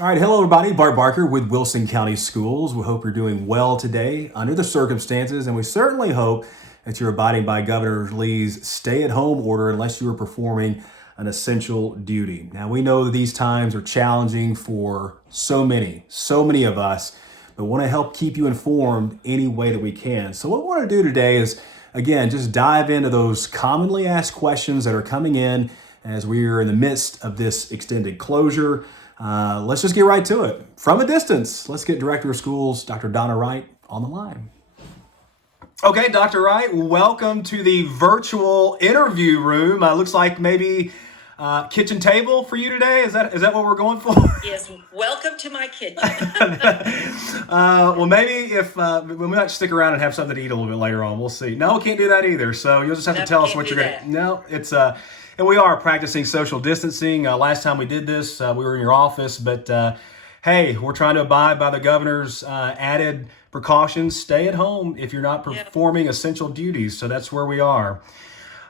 All right, hello everybody. Bart Barker with Wilson County Schools. We hope you're doing well today under the circumstances, and we certainly hope that you're abiding by Governor Lee's stay-at-home order unless you are performing an essential duty. Now, we know that these times are challenging for so many of us, but want to help keep you informed any way that we can. So what we want to do today is, again, just dive into those commonly asked questions that are coming in as we are in the midst of this extended closure. Let's just get right to it. From a distance, let's get Director of Schools, Dr. Donna Wright, on the line. Okay, Dr. Wright, welcome to the virtual interview room. Looks like maybe kitchen table for you today. Is that what we're going for? Yes, welcome to my kitchen. Well, maybe if we might stick around and have something to eat a little bit later on. We'll see. No, we can't do that either. So you'll just have to tell us what you're going to. No, it's and we are practicing social distancing. Last time we did this, we were in your office, but hey, we're trying to abide by the governor's added precautions. Stay at home if you're not performing essential duties. So that's where we are.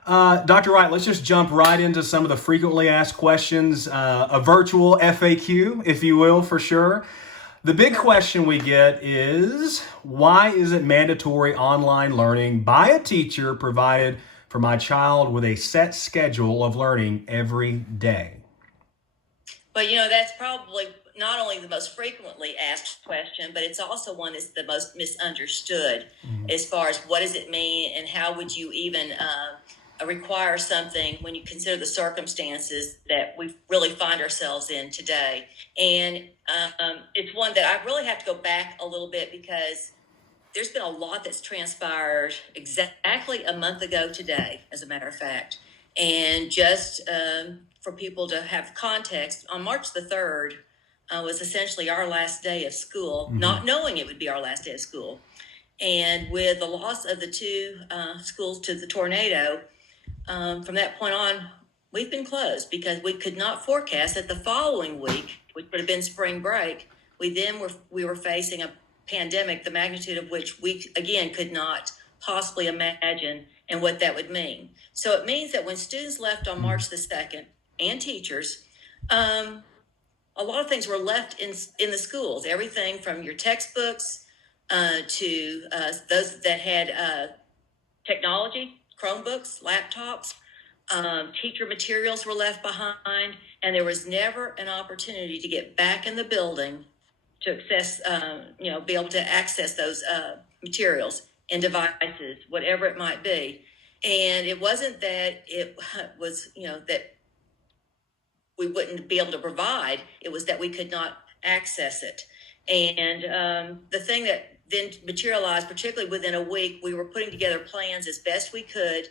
Dr. Wright, let's just jump right into some of the frequently asked questions, a virtual FAQ, if you will, for sure. The big question we get is, why is it mandatory online learning by a teacher provided for my child with a set schedule of learning every day? But that's probably not only the most frequently asked question, but it's also one that's the most misunderstood as far as what does it mean and how would you even require something when you consider the circumstances that we really find ourselves in today. And it's one that I really have to go back a little bit because there's been a lot that's transpired exactly a month ago today, as a matter of fact. And just for people to have context, on March the 3rd was essentially our last day of school, not knowing it would be our last day of school. And with the loss of the two schools to the tornado, from that point on, we've been closed because we could not forecast that the following week, which would have been spring break, we were facing a pandemic, the magnitude of which we, again, could not possibly imagine and what that would mean. So it means that when students left on March the 2nd, and teachers, a lot of things were left in the schools, everything from your textbooks to those that had technology, Chromebooks, laptops, teacher materials were left behind, and there was never an opportunity to get back in the building to access, be able to access those materials and devices, whatever it might be. And it wasn't that it was, that we wouldn't be able to provide, it was that we could not access it. And the thing that then materialized, particularly within a week, we were putting together plans as best we could.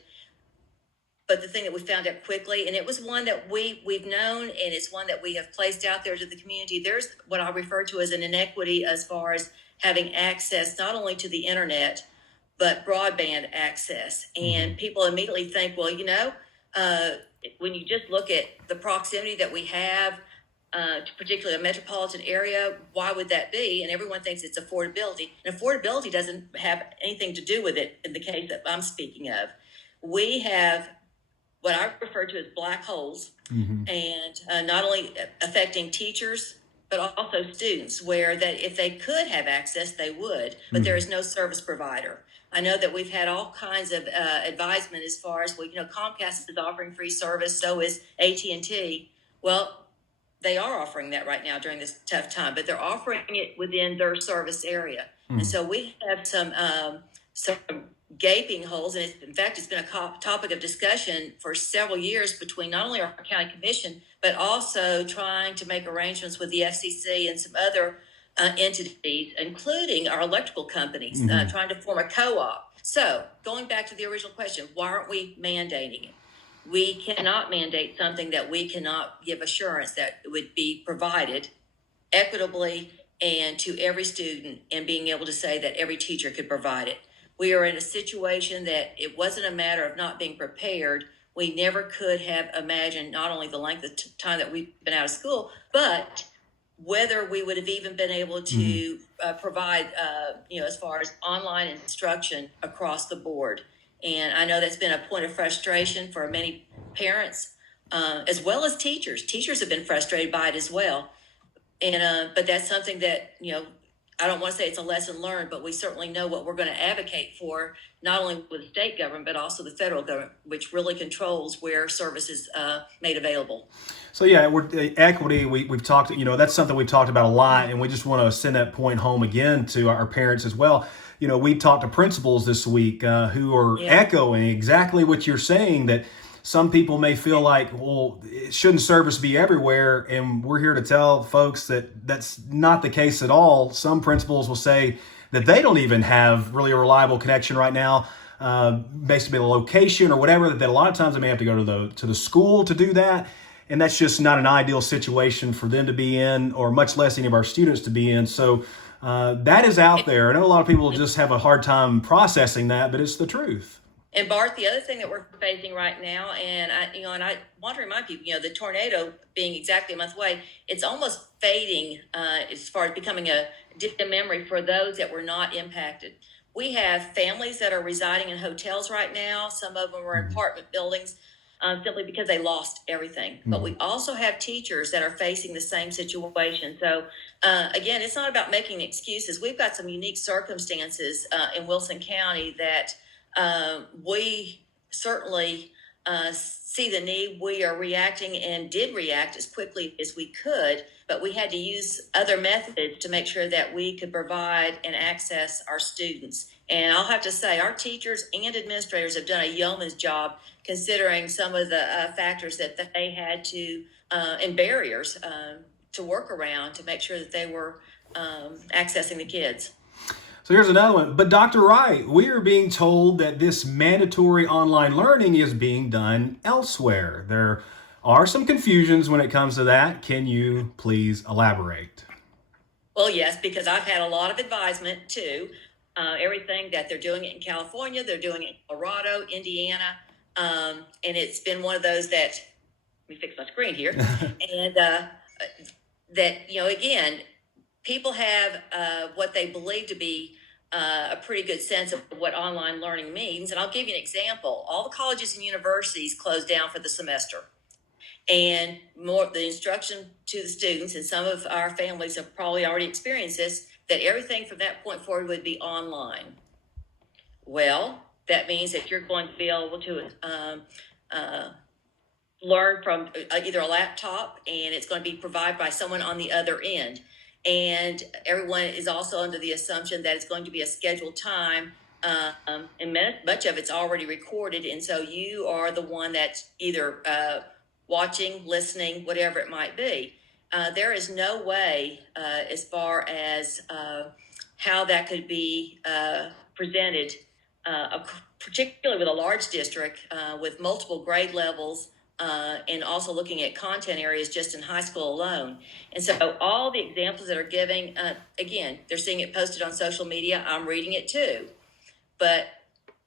But the thing that we found out quickly, and it was one that we've known, and it's one that we have placed out there to the community, there's what I refer to as an inequity as far as having access not only to the internet, but broadband access. And people immediately think, well, when you just look at the proximity that we have, particularly a metropolitan area, why would that be? And everyone thinks it's affordability. And affordability doesn't have anything to do with it in the case that I'm speaking of. We have what I refer to as black holes, and not only affecting teachers, but also students, where that if they could have access, they would, but there is no service provider. I know that we've had all kinds of advisement as far as, Comcast is offering free service, so is AT&T. Well, they are offering that right now during this tough time, but they're offering it within their service area. And so we have some gaping holes, and in fact, it's been a topic of discussion for several years between not only our county commission, but also trying to make arrangements with the FCC and some other entities, including our electrical companies, trying to form a co-op. So going back to the original question, why aren't we mandating it? We cannot mandate something that we cannot give assurance that it would be provided equitably and to every student, and being able to say that every teacher could provide it. We are in a situation that it wasn't a matter of not being prepared. We never could have imagined not only the length of time that we've been out of school, but whether we would have even been able to provide, as far as online instruction across the board. And I know that's been a point of frustration for many parents, as well as teachers. Teachers have been frustrated by it as well. And but that's something that, I don't want to say it's a lesson learned, but we certainly know what we're going to advocate for, not only with the state government, but also the federal government, which really controls where services made available. So yeah, equity. We've talked. That's something we've talked about a lot, and we just want to send that point home again to our parents as well. We talked to principals this week who are echoing exactly what you're saying, that some people may feel like, well, shouldn't service be everywhere? And we're here to tell folks that that's not the case at all. Some principals will say that they don't even have really a reliable connection right now, basically the location or whatever, that a lot of times they may have to go to the school to do that. And that's just not an ideal situation for them to be in, or much less any of our students to be in. So that is out there. I know a lot of people just have a hard time processing that, but it's the truth. And Bart, the other thing that we're facing right now, and I want to remind people, the tornado being exactly a month away, it's almost fading as far as becoming a distant memory for those that were not impacted. We have families that are residing in hotels right now. Some of them are in apartment buildings simply because they lost everything. But we also have teachers that are facing the same situation. So again, it's not about making excuses. We've got some unique circumstances in Wilson County that we certainly see the need. We are reacting and did react as quickly as we could, but we had to use other methods to make sure that we could provide and access our students. And I'll have to say, our teachers and administrators have done a yeoman's job, considering some of the factors that they had to and barriers to work around to make sure that they were accessing the kids. So here's another one. But Dr. Wright, we are being told that this mandatory online learning is being done elsewhere. There are some confusions when it comes to that. Can you please elaborate? Well, yes, because I've had a lot of advisement too. Everything that they're doing it in California, they're doing it in Colorado, Indiana, and it's been one of those that, let me fix my screen here, and that, again, people have what they believe to be a pretty good sense of what online learning means. And I'll give you an example. All the colleges and universities closed down for the semester. And the instruction to the students, and some of our families have probably already experienced this, that everything from that point forward would be online. Well, that means that you're going to be able to learn from either a laptop, and it's going to be provided by someone on the other end. And everyone is also under the assumption that it's going to be a scheduled time, and much of it's already recorded. And so you are the one that's either watching, listening, whatever it might be. There is no way as far as how that could be presented, particularly with a large district with multiple grade levels, and also looking at content areas just in high school alone. And so all the examples that are giving, again, they're seeing it posted on social media. I'm reading it too. But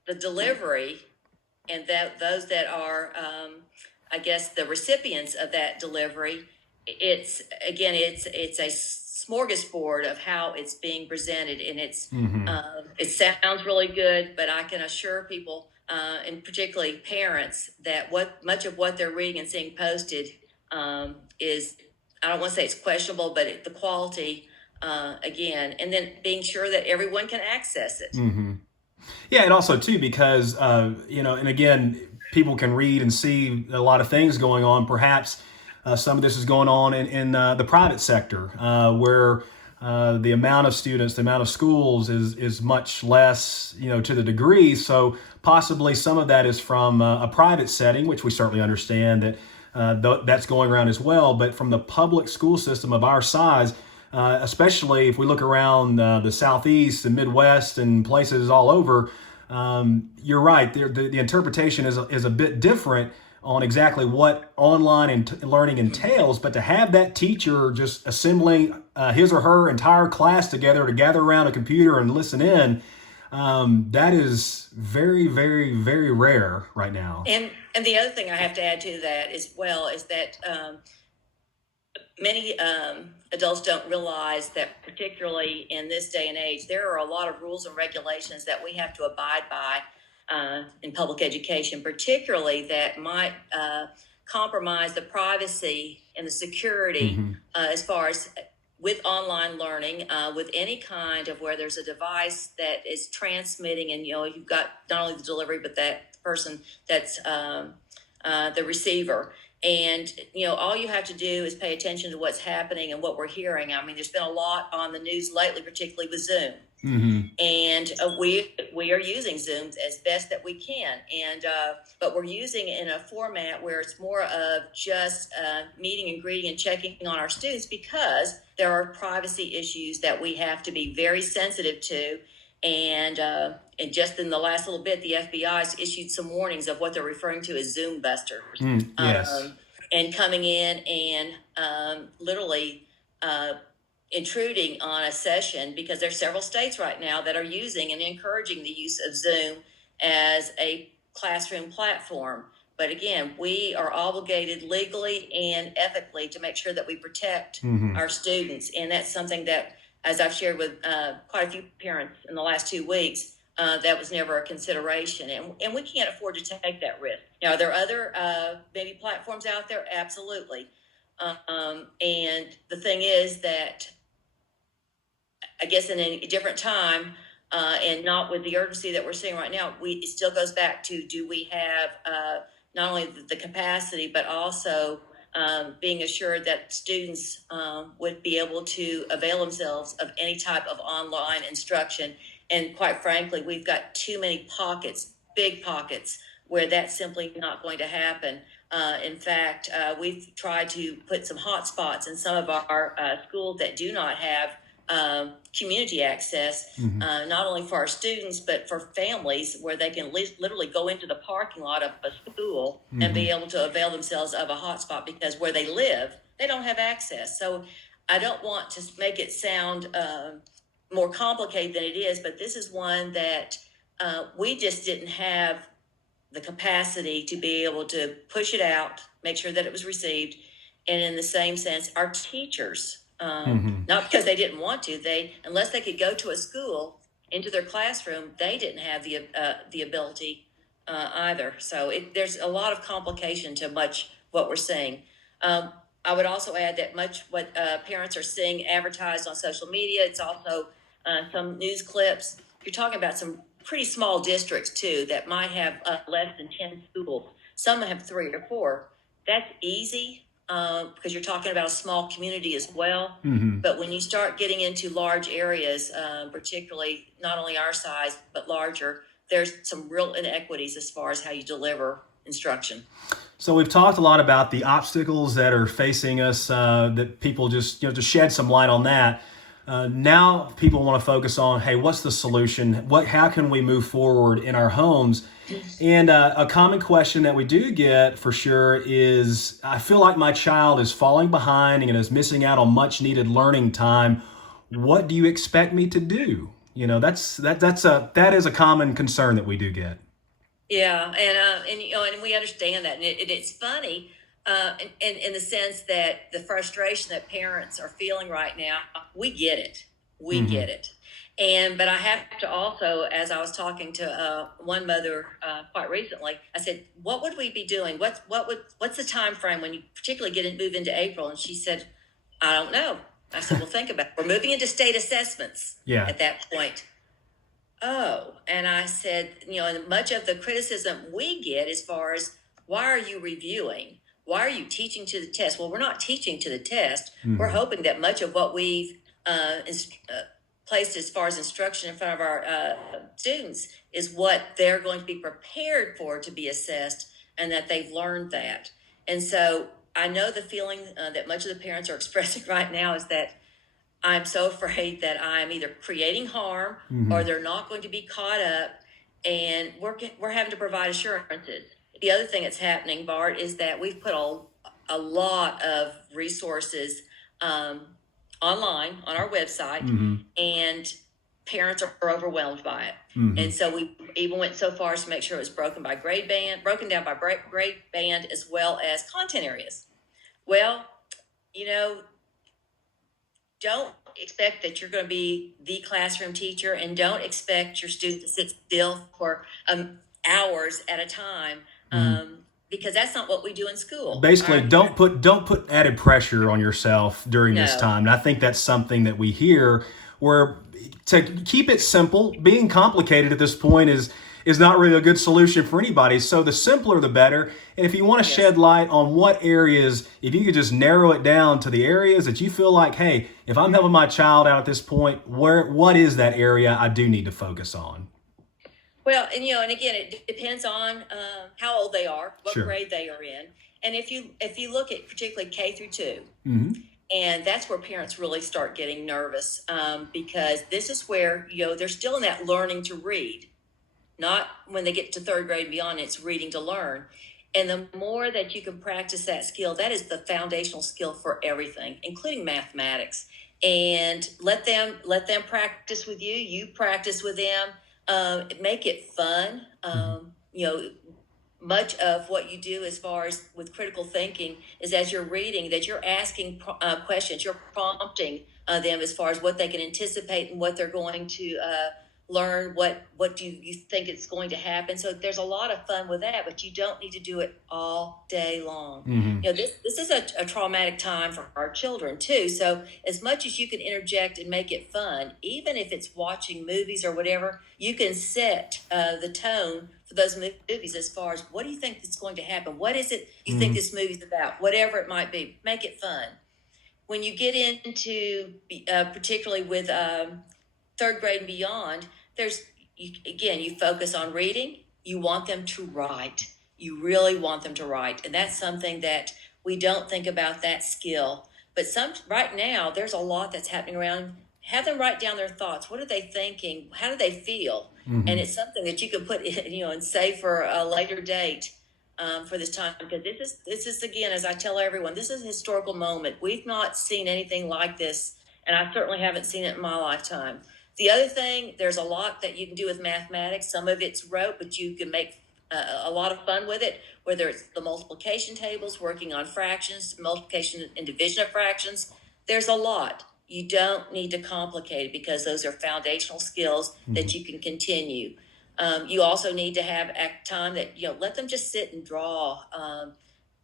the delivery and those that are, I guess, the recipients of that delivery, it's a smorgasbord of how it's being presented. And it sounds really good, but I can assure people, and particularly parents, that much of what they're reading and seeing posted is, I don't want to say it's questionable, but the quality, again, and then being sure that everyone can access it. Mm-hmm. Yeah, and also too, because and again, people can read and see a lot of things going on. Perhaps some of this is going on in the private sector, where the amount of students, the amount of schools is much less, to the degree. So possibly some of that is from a private setting, which we certainly understand that that's going around as well. But from the public school system of our size, especially if we look around the Southeast and Midwest and places all over, you're right. The interpretation is a bit different on exactly what online learning entails, but to have that teacher just assembling his or her entire class together to gather around a computer and listen in, that is very, very, very rare right now. And the other thing I have to add to that as well is that many adults don't realize that, particularly in this day and age, there are a lot of rules and regulations that we have to abide by in public education, particularly that might compromise the privacy and the security as far as with online learning, with any kind of where there's a device that is transmitting, and you've got not only the delivery but that person that's the receiver. And all you have to do is pay attention to what's happening and what we're hearing. I mean, there's been a lot on the news lately, particularly with Zoom. And we are using Zoom as best that we can, and but we're using it in a format where it's more of just meeting and greeting and checking on our students, because there are privacy issues that we have to be very sensitive to. And just in the last little bit, the FBI has issued some warnings of what they're referring to as Zoom busters. Yes. And coming in and literally intruding on a session, because there's several states right now that are using and encouraging the use of Zoom as a classroom platform. But again, we are obligated legally and ethically to make sure that we protect our students. And that's something that, as I've shared with quite a few parents in the last 2 weeks, that was never a consideration. And we can't afford to take that risk. Now, are there other maybe platforms out there? Absolutely. And the thing is that, I guess in a different time, and not with the urgency that we're seeing right now, it still goes back to, do we have not only the capacity, but also being assured that students would be able to avail themselves of any type of online instruction. And quite frankly, we've got too many pockets, big pockets, where that's simply not going to happen. In fact, we've tried to put some hot spots in some of our schools that do not have community access, not only for our students, but for families, where they can literally go into the parking lot of a school and be able to avail themselves of a hotspot, because where they live, they don't have access. So I don't want to make it sound more complicated than it is, but this is one that we just didn't have the capacity to be able to push it out, make sure that it was received. And in the same sense, our teachers, not because they didn't want to, unless they could go to a school into their classroom, they didn't have the ability either. So there's a lot of complication to much what we're seeing. I would also add that much what parents are seeing advertised on social media, it's also some news clips. You're talking about some pretty small districts too that might have less than 10 schools. Some have 3 or 4. That's easy because you're talking about a small community as well. But when you start getting into large areas, particularly not only our size but larger, there's some real inequities as far as how you deliver instruction. So we've talked a lot about the obstacles that are facing us, that people just, to shed some light on that. Now people want to focus on, hey, what's the solution? How can we move forward in our homes? And a common question that we do get for sure is, I feel like my child is falling behind and is missing out on much needed learning time. What do you expect me to do? That is a common concern that we do get. Yeah, and we understand that, and it's funny, in the sense that the frustration that parents are feeling right now, we get it, get it, but I have to also, as I was talking to one mother quite recently, I said, what would we be doing? What's the time frame when you particularly move into April? And she said, I don't know. I said, well, think about it. We're moving into state assessments at that point. Oh, and I said, and much of the criticism we get as far as, why are you reviewing? Why are you teaching to the test? Well, we're not teaching to the test. We're hoping that much of what we've placed as far as instruction in front of our students is what they're going to be prepared for to be assessed, and that they've learned that. And so I know the feeling that much of the parents are expressing right now is that, I'm so afraid that I'm either creating harm or they're not going to be caught up, and we're having to provide assurances. The other thing that's happening, Bart, is that we've put a lot of resources online on our website, and parents are overwhelmed by it. And so we even went so far as to make sure it was broken down by grade band, as well as content areas. Well, don't expect that you're going to be the classroom teacher, and don't expect your student to sit still for hours at a time. because that's not what we do in school. Basically, don't put added pressure on yourself during this No. time. And I think that's something that we hear, where to keep it simple, being complicated at this point is not really a good solution for anybody. So the simpler the better. And if you want to Yes. shed light on what areas, if you could just narrow it down to the areas that you feel like, hey, if I'm helping my child out at this point, what is that area I do need to focus on? Well, and and again, it depends on how old they are, what Sure. grade they are in, and if you look at particularly K through 2, Mm-hmm. and that's where parents really start getting nervous, because this is where they're still in that learning to read, not when they get to third grade and beyond. It's reading to learn, and the more that you can practice that skill, that is the foundational skill for everything, including mathematics. And let them practice with you. You practice with them. Make it fun. Much of what you do as far as with critical thinking is, as you're reading, that you're asking questions, you're prompting them as far as what they can anticipate and what they're going to learn, what do you think it's going to happen. So there's a lot of fun with that, but you don't need to do it all day long. Mm-hmm. This is a traumatic time for our children too. So as much as you can interject and make it fun, even if it's watching movies or whatever, you can set the tone for those movies as far as, what do you think is going to happen? What is it you think this movie's about? Whatever it might be, make it fun. When you get into particularly with third grade and beyond, you focus on reading. You want them to write. You really want them to write. And that's something that we don't think about, that skill. But right now, there's a lot that's happening around. Have them write down their thoughts. What are they thinking? How do they feel? Mm-hmm. And it's something that you can put in, and save for a later date for this time. Because this is, again, as I tell everyone, this is a historical moment. We've not seen anything like this. And I certainly haven't seen it in my lifetime. The other thing, there's a lot that you can do with mathematics. Some of it's rote, but you can make a lot of fun with it, whether it's the multiplication tables, working on fractions, multiplication and division of fractions. There's a lot. You don't need to complicate it, because those are foundational skills that you can continue. You also need to have time that, let them just sit and draw,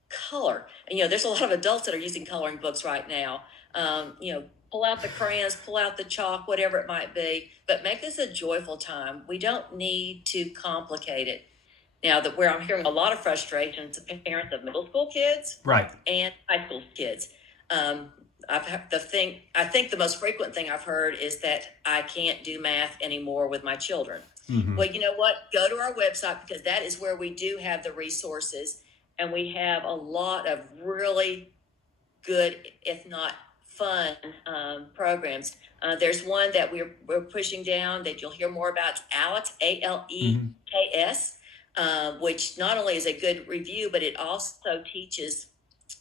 color. And, there's a lot of adults that are using coloring books right now. Pull out the crayons, pull out the chalk, whatever it might be, but make this a joyful time. We don't need to complicate it. Now, where I'm hearing a lot of frustration is the parents of middle school kids, Right, and high school kids. I think the most frequent thing I've heard is that I can't do math anymore with my children. Mm-hmm. Well, you know what? Go to our website, because that is where we do have the resources, and we have a lot of really good, if not fun, programs. There's one that we're pushing down that you'll hear more about. Alex, ALEKS, which not only is a good review, but it also teaches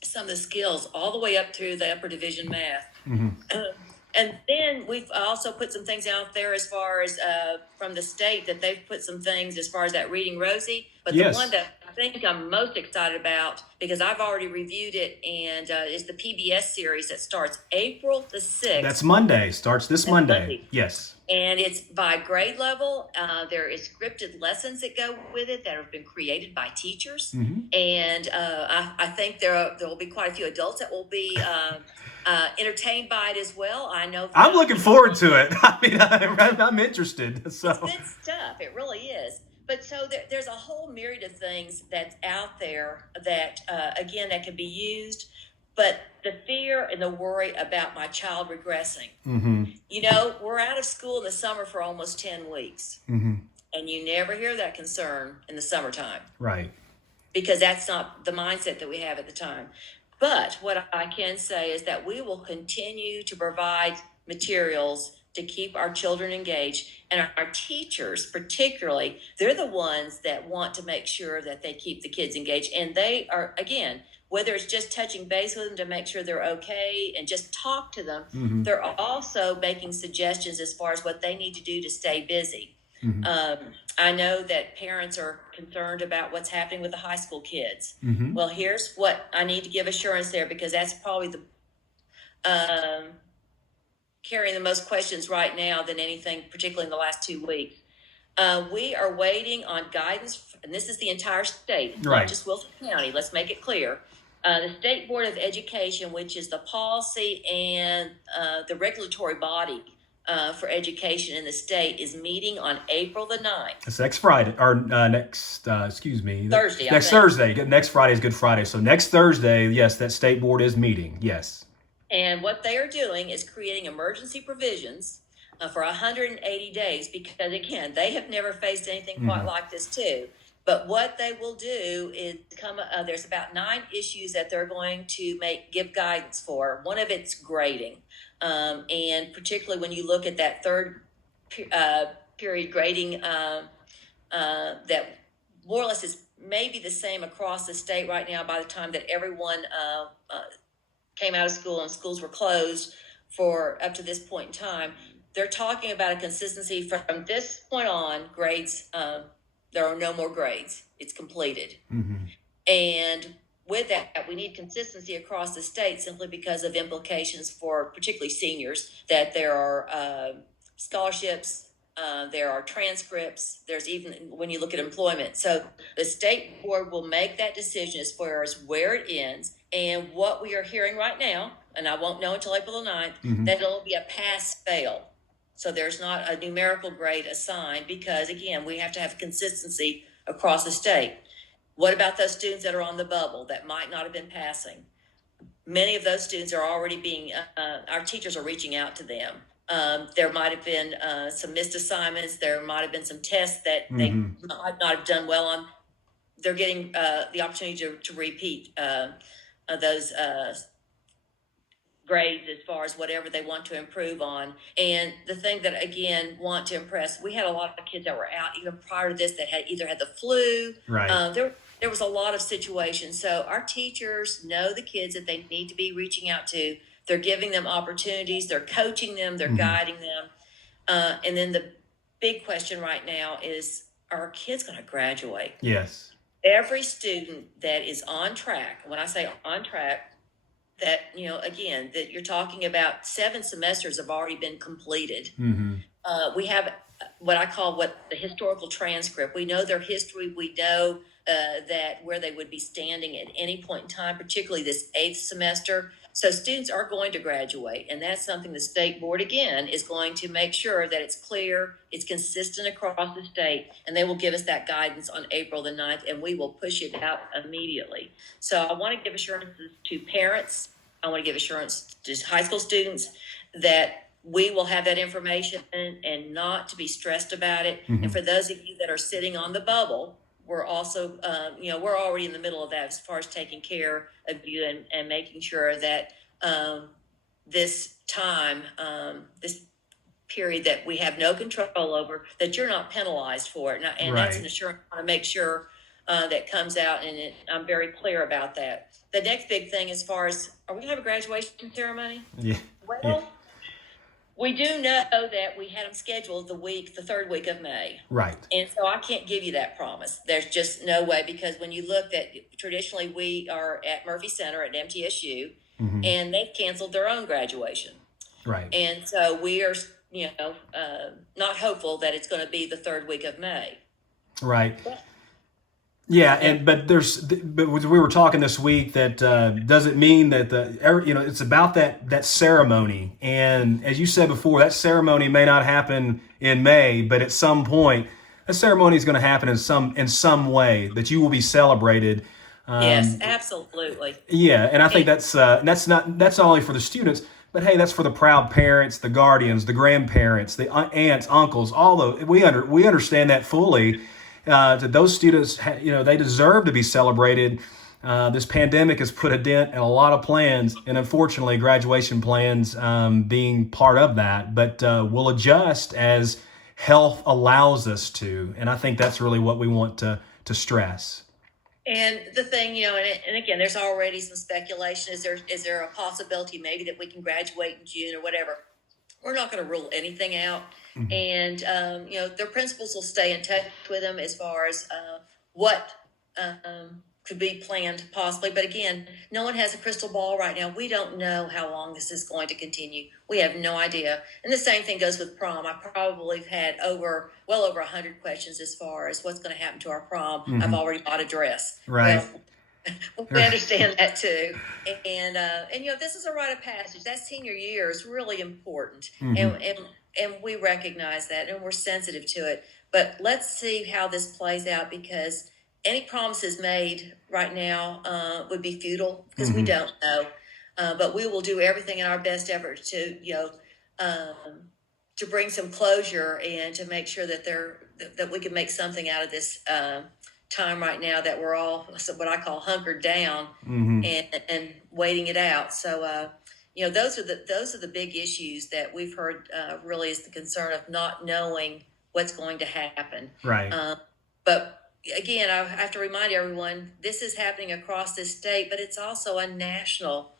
some of the skills all the way up through the upper division math. And then we've also put some things out there as far as from the state, that they've put some things as far as that Reading Rosie. But Yes. the one that I think I'm most excited about, because I've already reviewed it, and is the PBS series that starts April the 6th. That's Monday. Starts this Monday. Yes. And it's by grade level. There is scripted lessons that go with it that have been created by teachers. And I think there will be quite a few adults that will be entertained by it as well. I know. I'm looking forward to it. I mean, I'm interested. So it's good stuff. It really is. But so there's a whole myriad of things that's out there that, again, that can be used. But the fear and the worry about my child regressing. We're out of school in the summer for almost 10 weeks. And you never hear that concern in the summertime. Right. Because that's not the mindset that we have at the time. But what I can say is that we will continue to provide materials to keep our children engaged. And our teachers, particularly, they're the ones that want to make sure that they keep the kids engaged. And they are, again, whether it's just touching base with them to make sure they're okay and just talk to them, they're also making suggestions as far as what they need to do to stay busy. I know that parents are concerned about what's happening with the high school kids. Well, here's what I need to give assurance there, because that's probably carrying the most questions right now than anything, particularly in the last 2 weeks. We are waiting on guidance, and this is the entire state, Right. not just Wilson County. Let's make it clear. The State Board of Education, which is the policy and the regulatory body for education in the state, is meeting on April the 9th. It's next Friday, or excuse me. Thursday, Next Thursday. Next Friday is Good Friday. So next Thursday, yes, that state board is meeting. Yes. And what they are doing is creating emergency provisions for 180 days, because again, they have never faced anything quite like this too. But what they will do is there's about 9 issues that they're going to give guidance for. One of it's grading. And particularly when you look at that third period grading, that more or less is maybe the same across the state right now by the time that everyone came out of school and schools were closed for up to this point in time. They're talking about a consistency from this point on. Grades, there are no more grades. It's completed. And with that, we need consistency across the state simply because of implications for particularly seniors, that there are scholarships, there are transcripts, there's even when you look at employment. So the state board will make that decision as far as where it ends. And what we are hearing right now, and I won't know until April the 9th, that it'll be a pass-fail. So there's not a numerical grade assigned because, again, we have to have consistency across the state. What about those students that are on the bubble that might not have been passing? Many of those students are already our teachers are reaching out to them. There might have been some missed assignments. There might have been some tests that they might not have done well on. They're getting the opportunity to repeat those grades as far as whatever they want to improve on. And the thing that, again, want to impress, we had a lot of kids that were out even prior to this that had either had the flu. Right. There was a lot of situations. So our teachers know the kids that they need to be reaching out to. They're giving them opportunities. They're coaching them. They're guiding them. And then the big question right now is, are our kids going to graduate? Yes. Every student that is on track, when I say on track, that, again, that you're talking about 7 semesters have already been completed. We have what I call the historical transcript. We know their history. We know that where they would be standing at any point in time, particularly this 8th semester. So students are going to graduate, and that's something the state board, again, is going to make sure that it's clear, it's consistent across the state, and they will give us that guidance on April the 9th, and we will push it out immediately. So I want to give assurances to parents. I want to give assurance to high school students that we will have that information and not to be stressed about it. And for those of you that are sitting on the bubble, we're also, we're already in the middle of that as far as taking care of you and making sure that this time, this period that we have no control over, that you're not penalized for it. And Right. That's an assurance I want to make sure that comes out, and I'm very clear about that. The next big thing as far as, are we going to have a graduation ceremony? Yeah. Well, we do know that we had them scheduled the third week of May. Right. And so I can't give you that promise. There's just no way, because when you look at, traditionally we are at Murphy Center at MTSU, and they've canceled their own graduation. Right. And so we are, not hopeful that it's going to be the third week of May. Right. Yeah, but we were talking this week that doesn't mean that it's about that ceremony. And as you said before, that ceremony may not happen in May, but at some point, that ceremony is going to happen in some way, that you will be celebrated. Yes, absolutely. Yeah, and I think that's not only for the students, but hey, that's for the proud parents, the guardians, the grandparents, the aunts, uncles. We understand that fully. To those students, they deserve to be celebrated. This pandemic has put a dent in a lot of plans, and unfortunately, graduation plans being part of that. But we'll adjust as health allows us to, and I think that's really what we want to stress. And the thing, and again, there's already some speculation. Is there a possibility maybe that we can graduate in June or whatever? We're not going to rule anything out. And, their principals will stay in touch with them as far as what could be planned possibly. But again, no one has a crystal ball right now. We don't know how long this is going to continue. We have no idea. And the same thing goes with prom. I probably have had well over 100 questions as far as what's going to happen to our prom. I've already bought a dress. Right. Well, we understand that too. And this is a rite of passage. That senior year is really important. And we recognize that, and we're sensitive to it. But let's see how this plays out, because any promises made right now would be futile, because we don't know. But we will do everything in our best effort to bring some closure and to make sure that we can make something out of this time right now, that we're all what I call hunkered down and waiting it out. So those are the big issues that we've heard. Really, is the concern of not knowing what's going to happen. Right. But again, I have to remind everyone, this is happening across this state, but it's also a national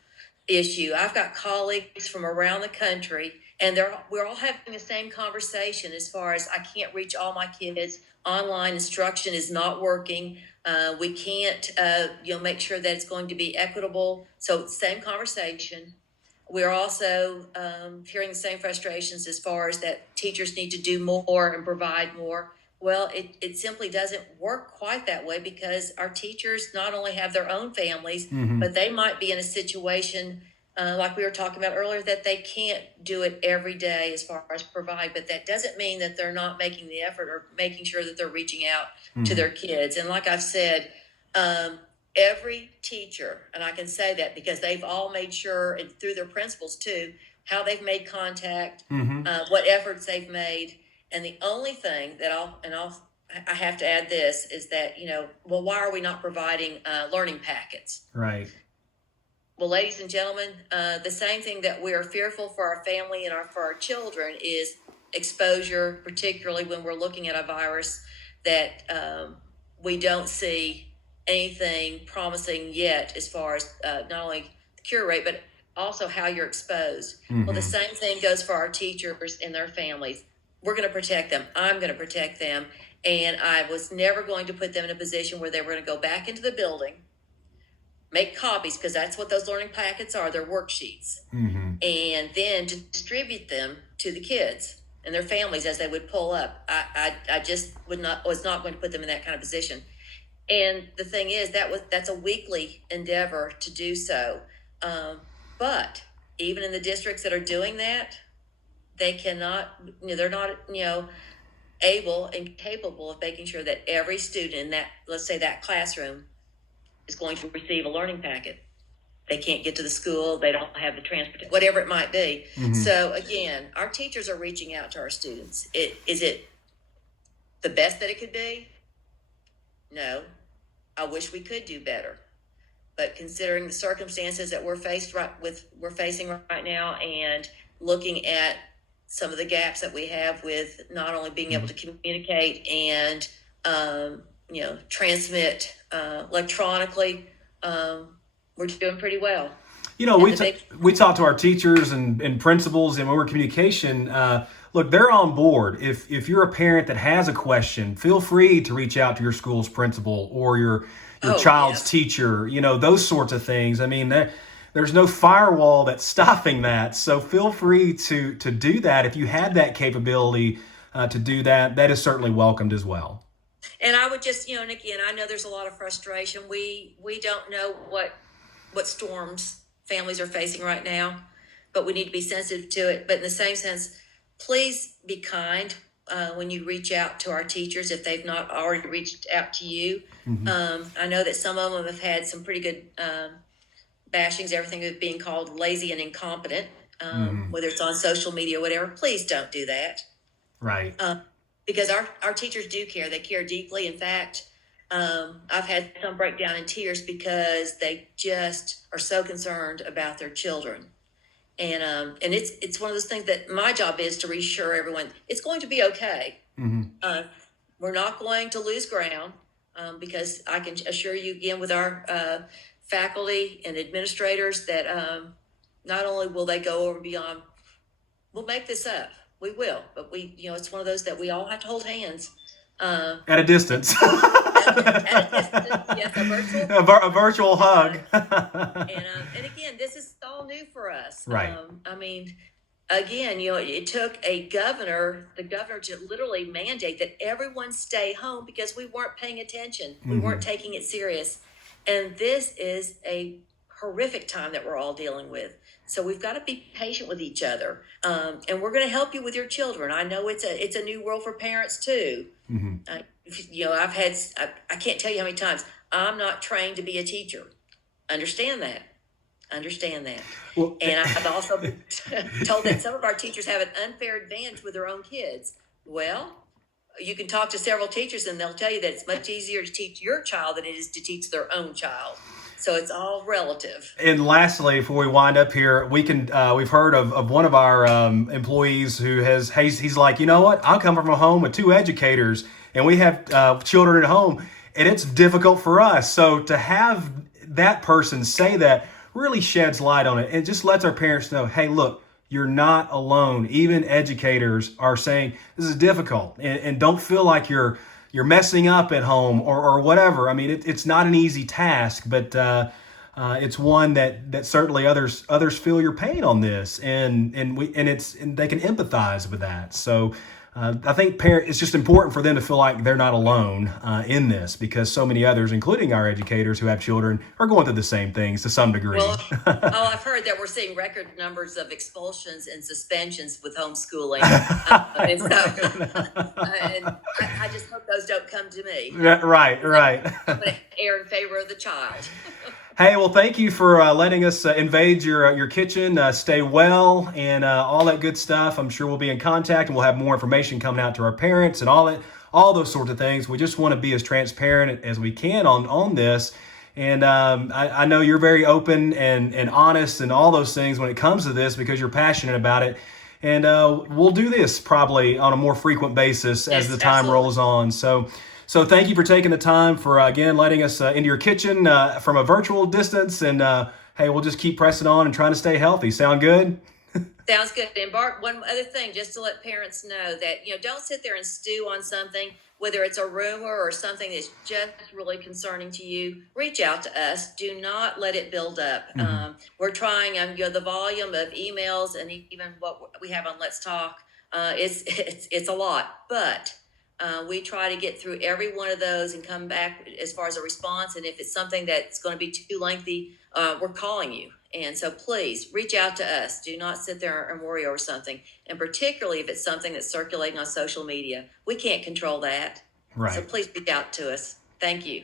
issue. I've got colleagues from around the country, and we're all having the same conversation as far as, I can't reach all my kids. Online instruction is not working. We can't make sure that it's going to be equitable. So same conversation. We're also hearing the same frustrations as far as that teachers need to do more and provide more. Well, it simply doesn't work quite that way, because our teachers not only have their own families, but they might be in a situation like we were talking about earlier, that they can't do it every day as far as provide. But that doesn't mean that they're not making the effort or making sure that they're reaching out to their kids. And like I've said, every teacher, and I can say that because they've all made sure, and through their principals too, how they've made contact, what efforts they've made. And the only thing that I have to add this is that, why are we not providing learning packets? Right. Well, ladies and gentlemen, the same thing that we are fearful for our family and for our children is exposure, particularly when we're looking at a virus that we don't see anything promising yet as far as not only the cure rate, but also how you're exposed. Well, the same thing goes for our teachers and their families. We're going to protect them. I'm going to protect them. And I was never going to put them in a position where they were going to go back into the building, make copies, because that's what those learning packets are. They're worksheets. And then to distribute them to the kids and their families as they would pull up. I just was not going to put them in that kind of position. And the thing is, that's a weekly endeavor to do so. But even in the districts that are doing that, they cannot, they're not, able and capable of making sure that every student in that, let's say that classroom, is going to receive a learning packet. They can't get to the school. They don't have the transportation, whatever it might be. So again, our teachers are reaching out to our students. Is it the best that it could be? No. I wish we could do better. But considering the circumstances that we're facing right now, and looking at some of the gaps that we have with not only being able to communicate and transmit electronically, we're doing pretty well. We talk to our teachers and principals, and when we're communication, look, they're on board. If you're a parent that has a question, feel free to reach out to your school's principal or your child's teacher, those sorts of things. I mean, there's no firewall that's stopping that. So feel free to do that. If you had that capability to do that, that is certainly welcomed as well. And I would just, and again, I know there's a lot of frustration. We don't know what storms families are facing right now, but we need to be sensitive to it. But in the same sense, please be kind when you reach out to our teachers if they've not already reached out to you. I know that some of them have had some pretty good bashings, everything of being called lazy and incompetent, whether it's on social media or whatever. Please don't do that. Right. Because our teachers do care. They care deeply. In fact, I've had some break down in tears because they just are so concerned about their children. And it's one of those things that my job is to reassure everyone it's going to be okay. We're not going to lose ground, because I can assure you again with our faculty and administrators that not only will they go over beyond, we'll make this up. We will, but it's one of those that we all have to hold hands At a distance. At a distance, yes, a virtual A virtual hug. and again, this is all new for us. Right. I mean, again, it took the governor to literally mandate that everyone stay home because we weren't paying attention. We weren't taking it serious. And this is a horrific time that we're all dealing with. So we've got to be patient with each other. And we're going to help you with your children. I know it's a new world for parents too. I can't tell you how many times I'm not trained to be a teacher. Understand that. Well, and I've also been told that some of our teachers have an unfair advantage with their own kids. Well, you can talk to several teachers and they'll tell you that it's much easier to teach your child than it is to teach their own child. So it's all relative. And lastly, before we wind up here, we've heard of one of our employees who he's like, you know what? I come from a home with 2 educators and we have children at home and it's difficult for us. So to have that person say that really sheds light on it and just lets our parents know, hey, look, you're not alone. Even educators are saying this is difficult and don't feel like you're messing up at home or whatever. I mean, it's not an easy task, but it's one that certainly others feel your pain on this, and they can empathize with that. So I think it's just important for them to feel like they're not alone in this, because so many others, including our educators who have children, are going through the same things to some degree. Well, I've heard that we're seeing record numbers of expulsions and suspensions with homeschooling. And I just hope those don't come to me. Right. I'm going to err in favor of the child. Hey, well, thank you for letting us invade your kitchen. Stay well and all that good stuff. I'm sure we'll be in contact and we'll have more information coming out to our parents and all those sorts of things. We just want to be as transparent as we can on this. And I know you're very open and honest and all those things when it comes to this because you're passionate about it. And we'll do this probably on a more frequent basis as the time rolls on. So thank you for taking the time for, again, letting us into your kitchen from a virtual distance. And hey, we'll just keep pressing on and trying to stay healthy. Sound good? Sounds good. And Bart, one other thing, just to let parents know that, don't sit there and stew on something, whether it's a rumor or something that's just really concerning to you. Reach out to us. Do not let it build up. We're trying, the volume of emails and even what we have on Let's Talk, it's a lot, but we try to get through every one of those and come back as far as a response. And if it's something that's going to be too lengthy, we're calling you. And so please reach out to us. Do not sit there and worry over something. And particularly if it's something that's circulating on social media. We can't control that. Right. So please reach out to us. Thank you.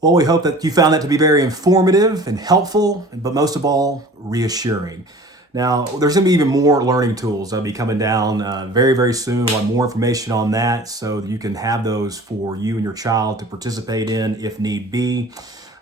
Well, we hope that you found that to be very informative and helpful, but most of all, reassuring. Now, there's going to be even more learning tools that'll be coming down very, very soon. We'll have more information on that so that you can have those for you and your child to participate in if need be.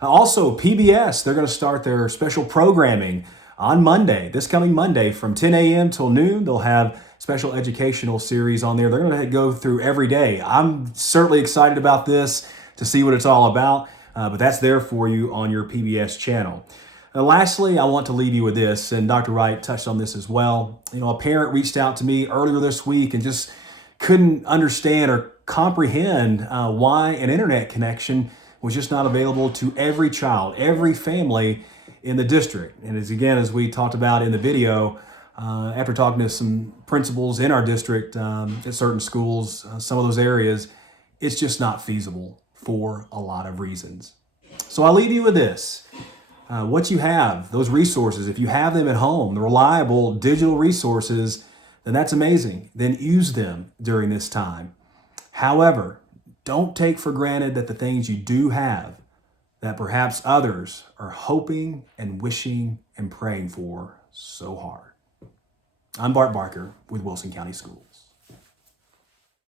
Also, PBS, they're going to start their special programming on Monday, this coming Monday from 10 a.m. till noon. They'll have special educational series on there. They're going to go through every day. I'm certainly excited about this to see what it's all about, but that's there for you on your PBS channel. And lastly, I want to leave you with this, and Dr. Wright touched on this as well. A parent reached out to me earlier this week and just couldn't understand or comprehend why an internet connection was just not available to every child, every family in the district. And as we talked about in the video, after talking to some principals in our district at certain schools, some of those areas, it's just not feasible for a lot of reasons. So I'll leave you with this. What you have, those resources, if you have them at home, the reliable digital resources, then that's amazing. Then use them during this time. However, don't take for granted that the things you do have, that perhaps others are hoping and wishing and praying for so hard. I'm Bart Barker with Wilson County Schools.